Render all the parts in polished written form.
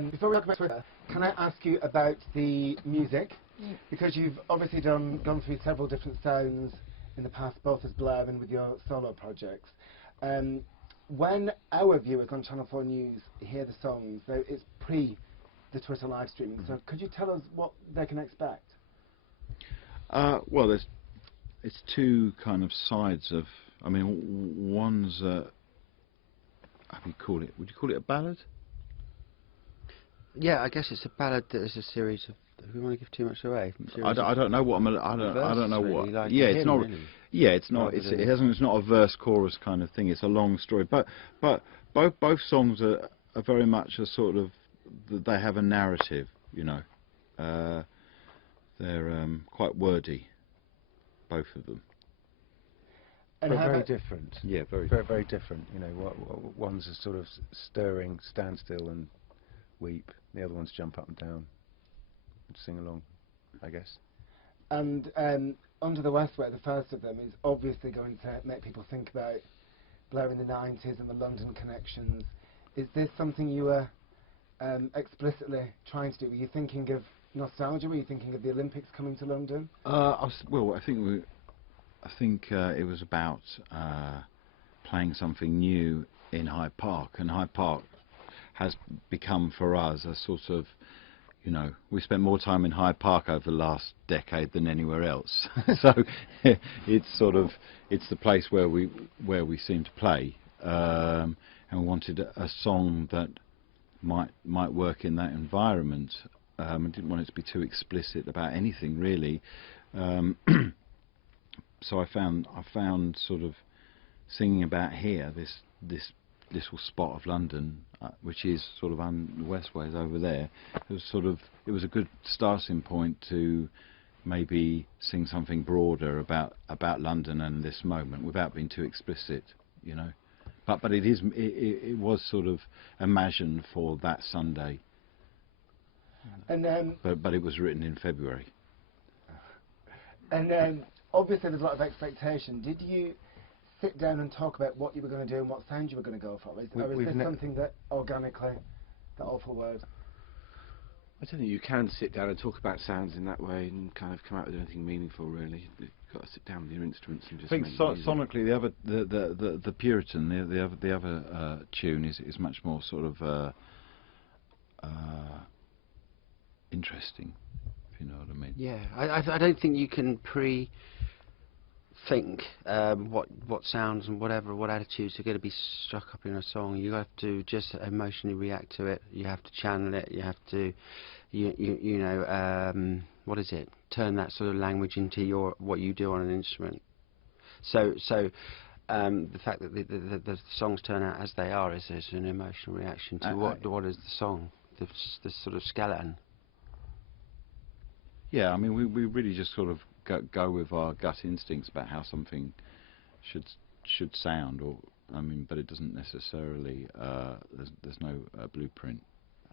Before we talk about Twitter, can I ask you about the music? Because you've obviously gone through several different sounds in the past, both as Blair and with your solo projects. When our viewers on Channel 4 News hear the songs, it's pre the Twitter live streaming, so could you tell us what they can expect? Well, it's two kind of sides of. I mean, one's how do you call it? Would you call it a ballad? Yeah, I guess it's a ballad that is a series of. Do we want to give too much away? I don't know what I don't know really, what. like Yeah, a it's hymn, not. really. Yeah, it's not. Rather than It's not a verse chorus kind of thing. It's a long story. But both songs are very much a sort of. They have a narrative. You know, they're quite wordy. Both of them. And But how very about- different. Yeah, Very different. You know, one's a sort of stirring, stand still and weep. The other one's jump up and down and sing along, I guess. And Under the West Way, the first of them, is obviously going to make people think about Blair in the 90s and the London connections. Is this something you were explicitly trying to do? Were you thinking of nostalgia? Were you thinking of the Olympics coming to London? Well, I think it was about playing something new in Hyde Park, and Hyde Park has become for us a sort of, you know, we spent more time in Hyde Park over the last decade than anywhere else. So it's sort of the place where we seem to play, and we wanted a song that might work in that environment. I didn't want it to be too explicit about anything really. So I found sort of singing about here, this little spot of London, which is sort of the West Way is over there. It was a good starting point to maybe sing something broader about London and this moment without being too explicit, you know. But it was sort of imagined for that Sunday. And But it was written in February. And obviously there's a lot of expectation. Did you sit down and talk about what you were going to do and what sound you were going to go for? Or is this something that organically, that awful word? I don't think you can sit down and talk about sounds in that way and kind of come out with anything meaningful. Really, you've got to sit down with your instruments and just. I think make music. sonically, the Puritan, the other tune is much more sort of interesting, if you know what I mean. Yeah, I don't think you can think what sounds and what attitudes are going to be struck up in a song. You have to just emotionally react to it. You have to channel it. You have to, you know, what is it? Turn that sort of language into what you do on an instrument. So the fact that the songs turn out as they are is an emotional reaction to what is the song, the sort of skeleton. Yeah, I mean, we really just sort of go with our gut instincts about how something should sound, or I mean, but it doesn't necessarily. There's no blueprint.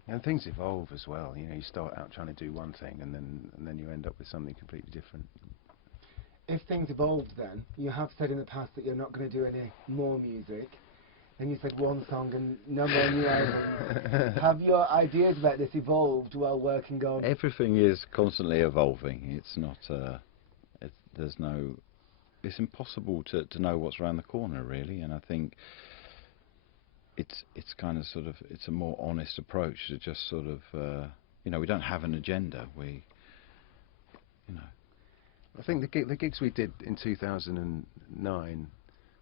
And things evolve as well. You know, you start out trying to do one thing, and then you end up with something completely different. If things evolved then, you have said in the past that you're not going to do any more music. Then you said one song and no more new albums. Have your ideas about this evolved while working on? Everything is constantly evolving. It's not. There's no. It's impossible to know what's around the corner, really. And I think it's kind of sort of it's a more honest approach to just sort of you know, we don't have an agenda. We, you know. I think the gigs we did in 2009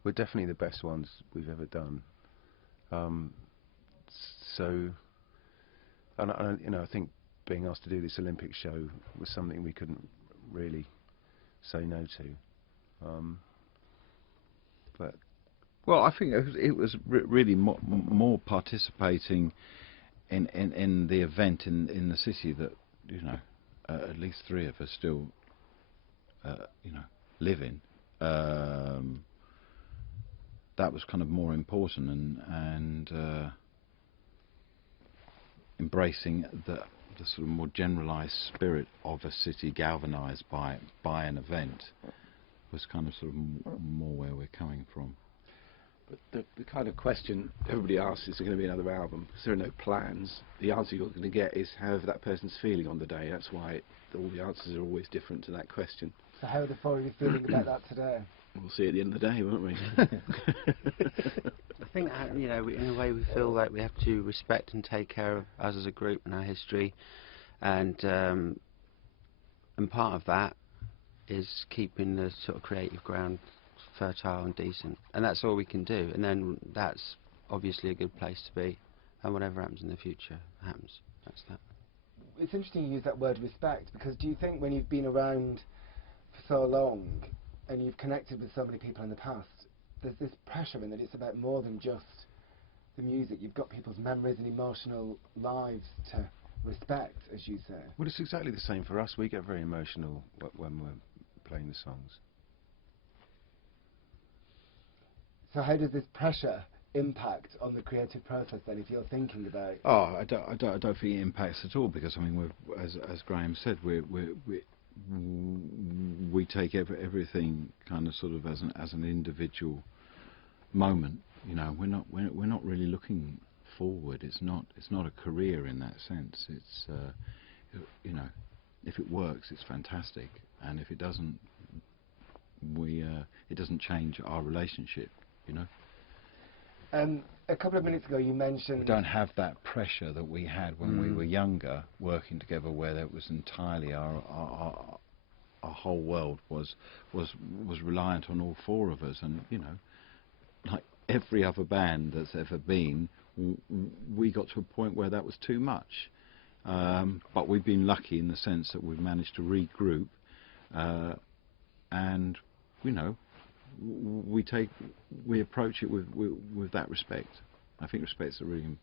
were definitely the best ones we've ever done. So, and you know, I think being asked to do this Olympic show was something we couldn't really say no to. But Well, I think it was really more participating in the event in the city that, you know, at least three of us still you know, live in. That was kind of more important, and embracing the sort of more generalised spirit of a city galvanised by an event was kind of sort of more where we're coming from. But the kind of question everybody asks, is there going to be another album? Because there are no plans. The answer you're going to get is however that person's feeling on the day. That's why all the answers are always different to that question. So how are the four of you feeling about that today? We'll see at the end of the day, won't we? I think you know, in a way, we feel like we have to respect and take care of us as a group and our history, and part of that is keeping the sort of creative ground fertile and decent, and that's all we can do. And then that's obviously a good place to be, and whatever happens in the future happens. That's that. It's interesting you use that word respect, because do you think when you've been around for so long and you've connected with so many people in the past, there's this pressure in that it's about more than just the music? You've got people's memories and emotional lives to respect, as you say. Well, it's exactly the same for us. We get very emotional when we're playing the songs. So how does this pressure impact on the creative process then, if you're thinking about? Oh, I don't think it impacts at all, because I mean, as Graham said, we take everything kind of sort of as an individual moment. You know, we're not really looking forward. It's not a career in that sense. It's you know, if it works, it's fantastic, and if it doesn't, it doesn't change our relationship. You know. A couple of minutes ago you mentioned... We don't have that pressure that we had when we were younger, working together, where that was entirely our whole world was reliant on all four of us. And you know, like every other band that's ever been, we got to a point where that was too much. But we've been lucky in the sense that we've managed to regroup, and you know, we approach it with that respect. I think respect's a really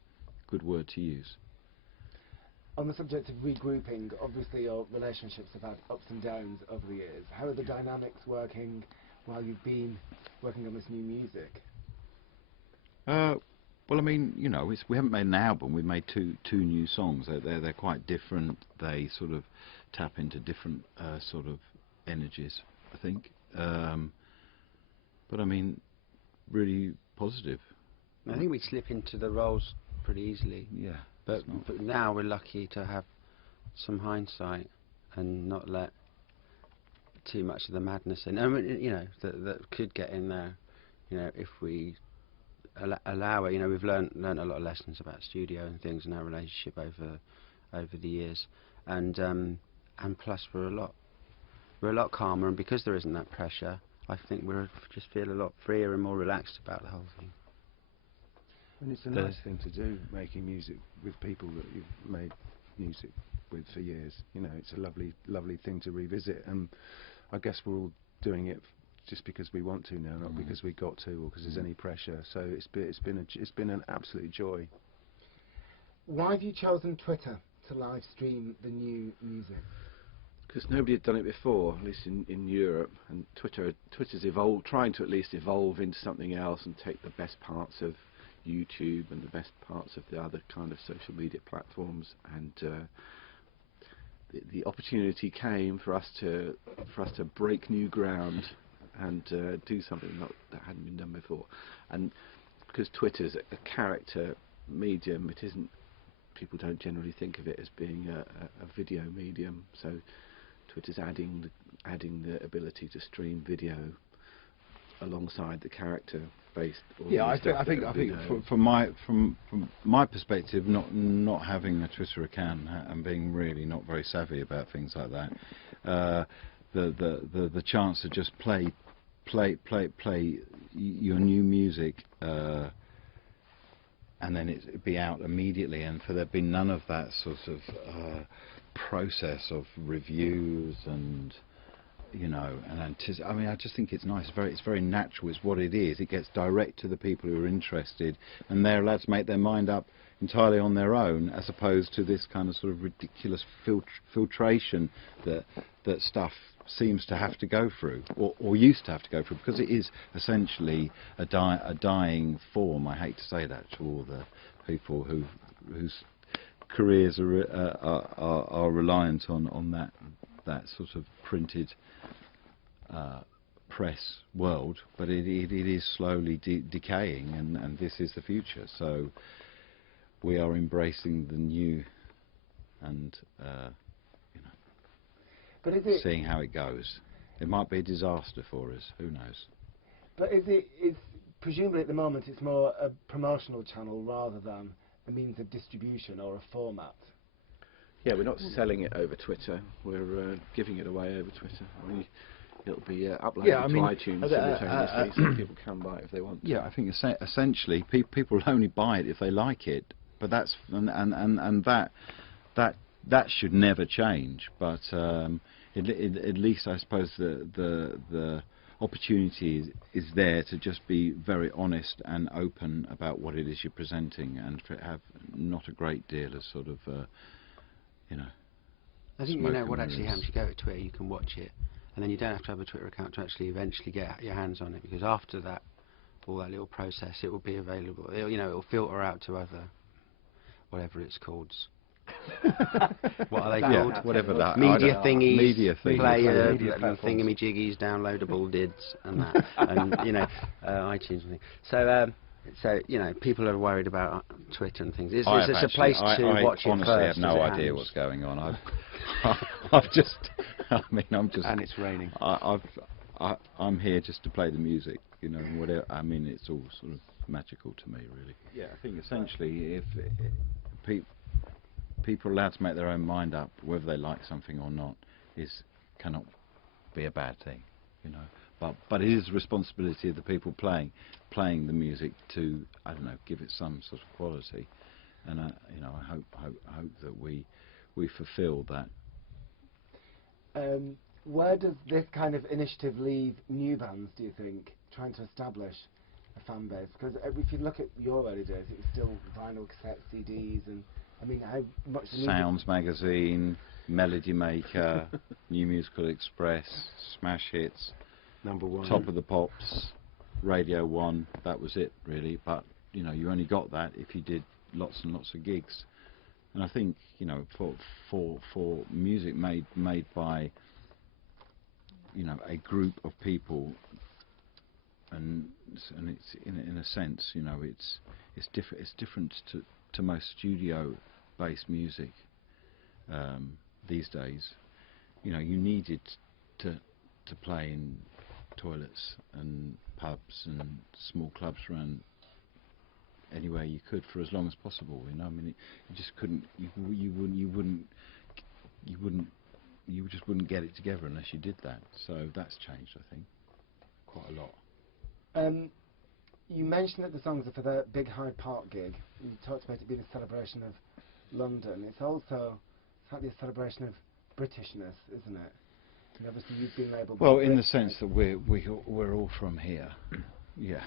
good word to use. On the subject of regrouping, obviously your relationships have had ups and downs over the years. How are the dynamics working while you've been working on this new music? Well, I mean, you know, we haven't made an album. We've made two new songs. They're quite different. They sort of tap into different sort of energies, I think. But I mean, really positive. I think we slip into the roles pretty easily. Yeah. But now we're lucky to have some hindsight and not let too much of the madness in. I mean, you know, that could get in there. You know, if we allow it. You know, we've learnt a lot of lessons about studio and things in our relationship over the years, and plus we're a lot calmer, and because there isn't that pressure, I think we just feel a lot freer and more relaxed about the whole thing. And it's a nice thing to do, making music with people that you've made music with for years. You know, it's a lovely thing to revisit, and I guess we're all doing it just because we want to now, not because we got to or because there's any pressure. So it's been an absolute joy. Why have you chosen Twitter to live stream the new music? Because nobody had done it before, at least in Europe, and Twitter's evolved, trying to at least evolve into something else and take the best parts of YouTube and the best parts of the other kind of social media platforms, and the opportunity came for us to break new ground and do something that hadn't been done before. And because Twitter's a character medium, it isn't. People don't generally think of it as being a video medium. So Twitter's adding the ability to stream video alongside the character-based. Yeah, I think from my perspective, not having a Twitter account and being really not very savvy about things like that, the chance to just play your new music, and then it be out immediately, and for there be none of that sort of process of reviews and, you know, and I mean, I just think it's nice. It's very natural. It's what it is. It gets direct to the people who are interested, and they're allowed to make their mind up entirely on their own, as opposed to this kind of sort of ridiculous filtration that stuff seems to have to go through, or used to have to go through, because it is essentially a dying form. I hate to say that to all the people whose careers are reliant on that sort of printed press world, but it is slowly decaying, and this is the future. So we are embracing the new, and you know, But is seeing how it goes. It might be a disaster for us. Who knows? But is presumably at the moment it's more a promotional channel rather than a means of distribution or a format? Yeah, we're not selling it over Twitter. We're giving it away over Twitter. It'll be uploaded Yeah, I to mean, iTunes simultaneously, so people can buy it if they want. Yeah, I think essentially people only buy it if they like it, but that's and that should never change. But at least I suppose the opportunity is there to just be very honest and open about what it is you're presenting, and have not a great deal of sort of you know. I think you smoke know and what actually mirrors. happens. You go to Twitter, you can watch it, and then you don't have to have a Twitter account to actually eventually get your hands on it, because after that, all that little process, it will be available. You know, it will filter out to other, whatever it's called. What are they Yeah, called? whatever that. Media thingies, Media thingies. player, Media platforms. thingamajiggies, downloadable dids, and that, and you know, iTunes and things. So you know, people are worried about Twitter and things. It's a place to watch it honestly first. have no as it idea happens. what's going on. I've just, I mean, I'm just, And it's raining. I'm here just to play the music, you know, and whatever. I mean, it's all sort of magical to me, really. Yeah, I think essentially, if people are allowed to make their own mind up, whether they like something or not, cannot be a bad thing, you know. But it is the responsibility of the people playing the music to, I don't know, give it some sort of quality, and you know, I hope that we fulfil that. Where does this kind of initiative leave new bands, do you think, trying to establish a fan base? Because if you look at your early days, it was still vinyl, cassette, CDs, and I mean, how much the music- Sounds Magazine, Melody Maker, New Musical Express, Smash Hits, #1. Top of the Pops, Radio 1, that was it really. But you know, you only got that if you did lots and lots of gigs. And I think, you know, for music made by, you know, a group of people, and it's in a sense, you know, it's different to most studio-based music these days. You know, you needed to play in toilets and pubs and small clubs around anywhere you could for as long as possible. You know, I mean, you just couldn't, you just wouldn't get it together unless you did that. So that's changed, I think, quite a lot. You mentioned that the songs are for the big Hyde Park gig. You talked about it being a celebration of London. It's also slightly a celebration of Britishness, isn't it? And obviously you've been labelled... Well, Brit, in the sense that we're all from here, yeah.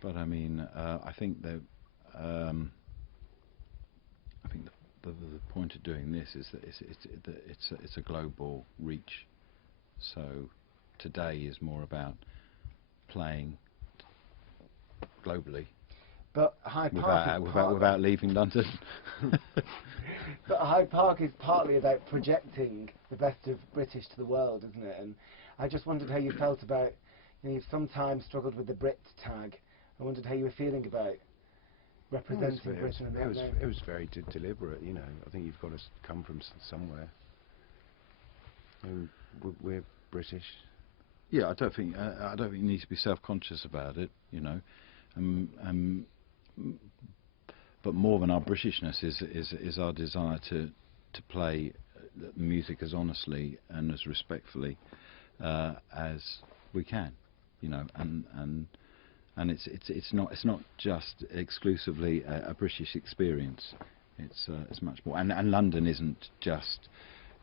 But I mean, I think that the point of doing this is that it's a global reach. So today is more about playing globally But Hyde Park without leaving London. But Hyde Park is partly about projecting the best of British to the world, isn't it? And I just wondered how you felt about, you know, you've sometimes struggled with the Brit tag. I wondered how you were feeling about representing Britain in that way. It was very deliberate, you know. I think you've got to come from somewhere. And we're British. Yeah, I don't think you need to be self-conscious about it, you know. But more than our Britishness is our desire to play music as honestly and as respectfully as we can, you know. And it's not just exclusively a British experience. It's much more. And London isn't just,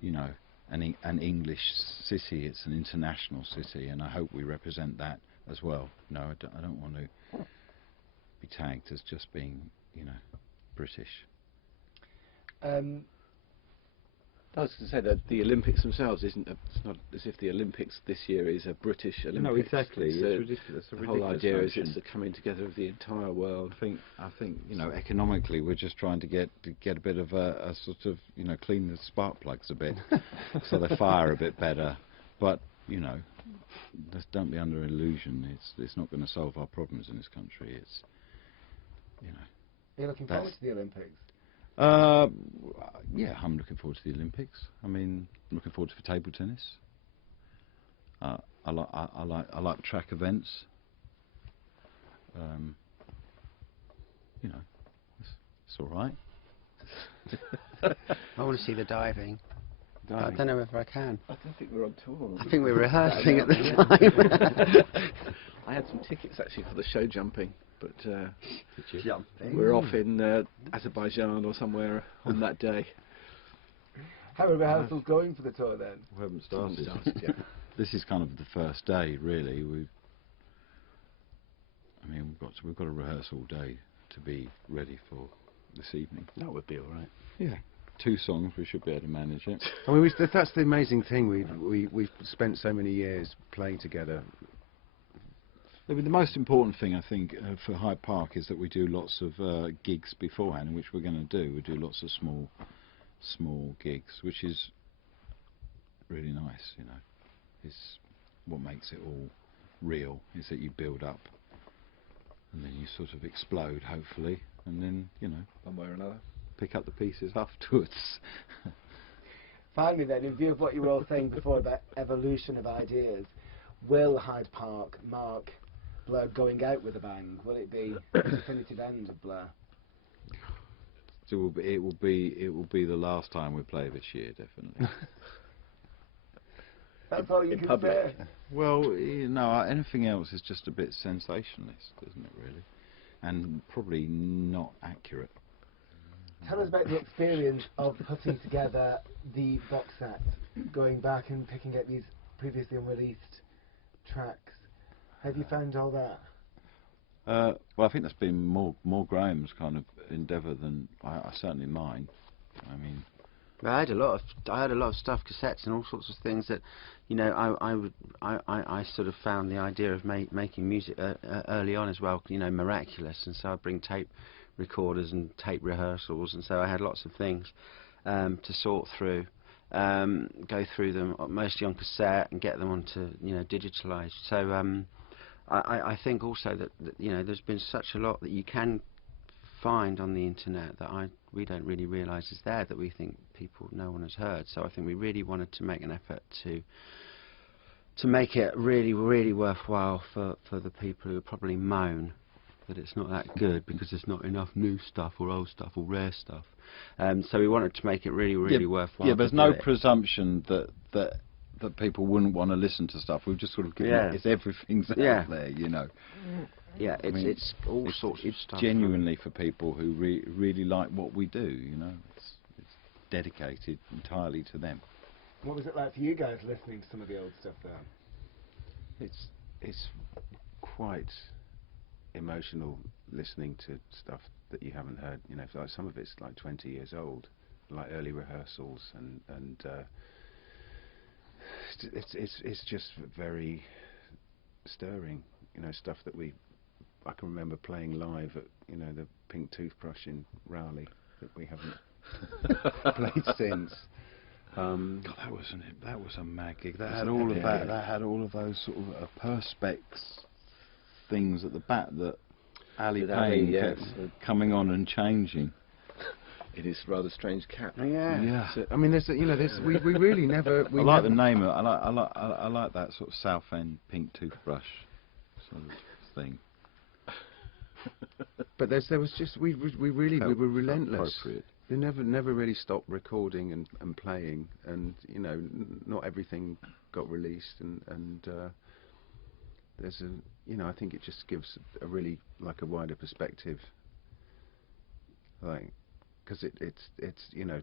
you know, an English city. It's an international city, and I hope we represent that as well. No, I don't want to be tagged as just being, you know, British. I was going to say that the Olympics themselves it's not as if the Olympics this year is a British Olympics. No, exactly. It's ridiculous. The whole idea is it's the coming together of the entire world. I think you know, economically we're just trying to get a bit of a sort of, you know, clean the spark plugs a bit so they fire a bit better. But you know, don't be under illusion. It's not going to solve our problems in this country. It's, you know. Are you looking forward to the Olympics? Yeah, I'm looking forward to the Olympics. I mean, I'm looking forward to table tennis. I like track events. You know, it's all right. I want to see the diving. I don't know whether I can. I don't think we're on tour. I think we're rehearsing at the time. I had some tickets actually for the show jumping, but Jumping. we're off in Azerbaijan or somewhere on that day. How are rehearsals going for the tour then? We haven't started. Yeah. This is kind of the first day, really. We've got to rehearse all day to be ready for this evening. That would be all right. Yeah. 2 songs, we should be able to manage it. I mean, that's the amazing thing. We've spent so many years playing together. I mean, the most important thing, I think, for Hyde Park is that we do lots of gigs beforehand, which we're going to do. We do lots of small gigs, which is really nice, you know. It's what makes it all real, is that you build up and then you sort of explode, hopefully, and then, you know, One way or another. pick up the pieces afterwards. Finally then, in view of what you were all saying before about evolution of ideas, will Hyde Park mark Blur going out with a bang? Will it be the definitive end of Blur? So it will be the last time we play this year, definitely. That's all you In can public. say. Well, you know, anything else is just a bit sensationalist, isn't it, really? And probably not accurate. Tell us about the experience of putting together the box set, going back and picking up these previously unreleased tracks. Have you found all that? Well, I think that's been more Graham's kind of endeavour than certainly mine. I mean, I had a lot of stuff, cassettes and all sorts of things that, you know, I sort of found the idea of making music early on as well, you know, miraculous, and so I bring tape recorders and tape rehearsals, and so I had lots of things to sort through, go through them mostly on cassette and get them onto, you know, digitalised. So I think also that, you know, there's been such a lot that you can find on the internet that we don't really realise is there, that we think no one has heard. So I think we really wanted to make an effort to make it really, really worthwhile for the people who probably moan that it's not that good because there's not enough new stuff or old stuff or rare stuff. So we wanted to make it really, really worthwhile. Yeah, there's no presumption that people wouldn't want to listen to stuff. We've just sort of given it's everything's out there, you know. Yeah, it's all sorts of stuff. It's genuinely for people who really like what we do, you know. It's dedicated entirely to them. What was it like for you guys listening to some of the old stuff there? It's quite emotional listening to stuff that you haven't heard. You know, like some of it's like 20 years old, like early rehearsals, and it's just very stirring. You know, stuff that I can remember playing live at, you know, the Pink Toothbrush in Rowley that we haven't played since. God, that was a mad gig. That had all of that. That had all of those sort of perspex things at the back that Ali Payne kept coming on and changing. It is rather strange cap. Yeah. So, I mean, we really never. I like the name of it. I like that sort of Southend Pink Toothbrush sort of thing. But there was just we were relentless. Appropriate. We never really stopped recording and playing, and you know, not everything got released, and there's you know, I think it just gives a really like a wider perspective, like, because it's you know,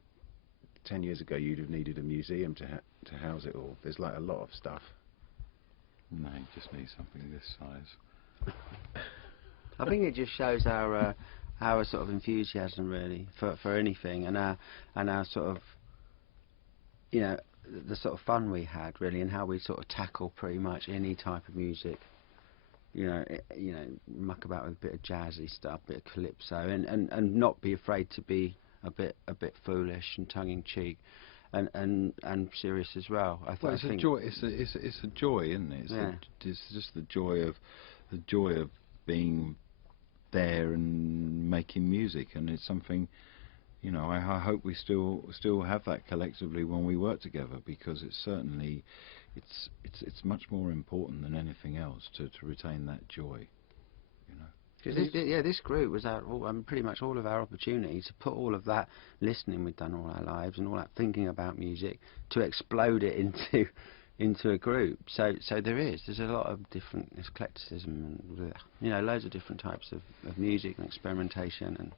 10 years ago you'd have needed a museum to house it all. There's like a lot of stuff. No, you just need something this size. I think it just shows our sort of enthusiasm really for anything, and our sort of, you know, the sort of fun we had really, and how we sort of tackle pretty much any type of music. You know, muck about with a bit of jazzy stuff, a bit of calypso, and not be afraid to be a bit foolish and tongue in cheek, and serious as well. Well, I it's a think joy. It's a joy, isn't it? Yeah. It's just the joy of being there and making music, and it's something. You know, I hope we still have that collectively when we work together, because it's certainly it's much more important than anything else to retain that joy. You know. Because this group was pretty much all of our opportunities to put all of that listening we've done all our lives and all that thinking about music to explode it into a group. So there's a lot of different, there's eclecticism and loads of different types of music and experimentation, and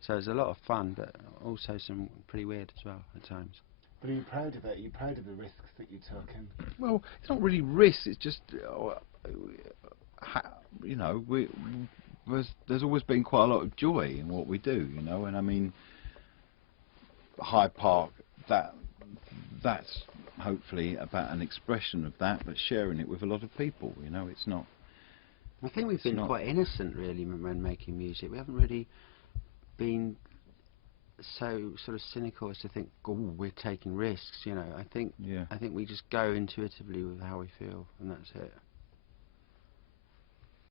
so there's a lot of fun, but also some pretty weird as well at times. But are you proud of it? Are you proud of the risks that you took? And Well, it's not really risk. It's just there's always been quite a lot of joy in what we do, you know. And I mean, Hyde Park, that's hopefully about an expression of that, but sharing it with a lot of people. You know, it's not. I think we've been quite innocent really when making music. We haven't really been so sort of cynical as to think, oh, we're taking risks. You know, I think we just go intuitively with how we feel, and that's it.